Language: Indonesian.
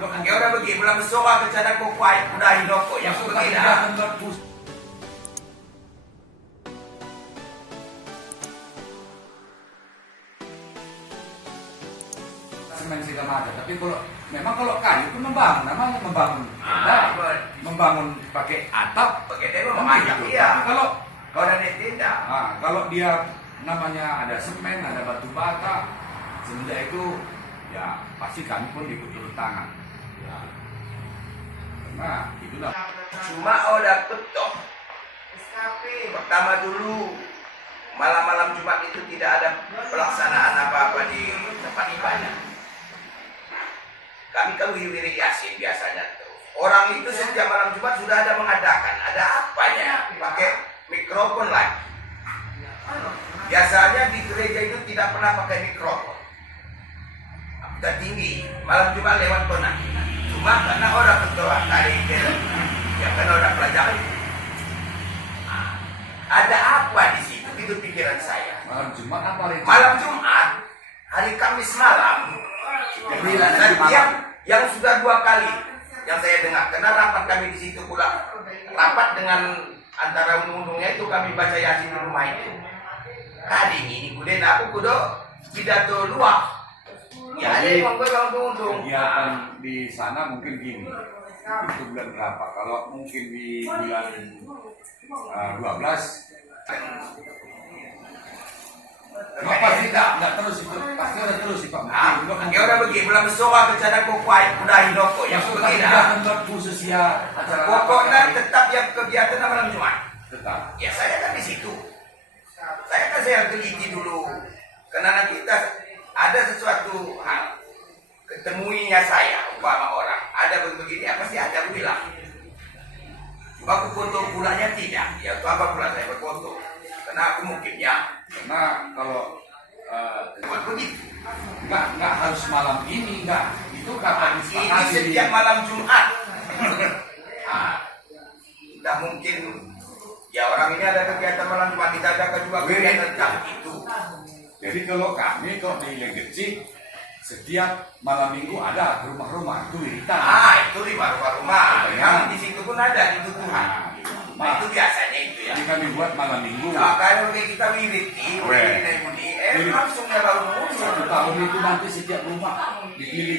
Ang ora bagi mula besoka ke cara ko kuai udah hidoko yang berbeda. Semen segala macam. Tapi kalau kayu itu membangun, namanya membangun. Membangun pakai atap, Pakai tembok memanjang iya. Kalau Kalau ada tidak. kalau dia namanya ada semen, ada batu bata, semenjak itu ya pasti kami pun ikut turun tangan. Ya. Karena itulah. Cuma udah ketok. Tapi pertama dulu malam-malam Jumat itu tidak ada pelaksanaan apa-apa di tempat ibadah. Kami kan wiri yasin biasanya tuh. Orang itu setiap malam Jumat sudah ada mengadakan, ada apanya, pakai mikrofon lagi. Biasanya di gereja itu tidak pernah pakai mikrofon. Kita tinggi, malam Jumat lewat penang. Cuma karena orang ketua tadi, ya karena orang pelajari. Ada apa di situ? Itu pikiran saya. Malam Jumat apa hari? Malam Jumat, hari Kamis malam. Yang sudah 2 kali yang saya dengar. Karena rapat kami di situ pula. Rapat dengan antara undung-undungnya itu kami baca Yasin di rumah itu. Kadang ini kuda aku kudo pidato luak. Ya ada yang gue undung-undung. Kegiatan di sana mungkin gini. Itu bulan berapa? Kalau mungkin di bulan 12. Pasti tidak terus itu, pasti ada terus sih Pak. Ya udah begini, bulan besoka ke cara ko kuai udah hidoko yang berbeda. Tempat khusus ya acara. Pokoknya tetap yang kegiatan malam Jumat. Tetap. Ya saya kan di situ. Saya teliti dulu. Karena kita ada sesuatu hal ketemuinya saya umpama orang ada begini apa sih ada bilang. Aku foto pulanya tidak. Ya itu apa pula saya berfoto. Karena aku mungkin ya. Karena kalau begitu. nggak harus malam ini, nggak. Itu kapan Ini setiap malam Jumat. Tidak mungkin. Ya orang ini ada kegiatan malam Jumat, kita ada kedua kegiatan jam itu. Jadi kalau kami di Legeci setiap malam minggu ada ke rumah-rumah itu wiritan. Itu di rumah-rumah. Yang di situ pun ada di Tuhan. Nah itu biasanya itu ya. Jadi kami buat malam minggu. Nah kalau kita wiriti, langsung ya baru Satu tahun itu nanti setiap rumah dikelilingi.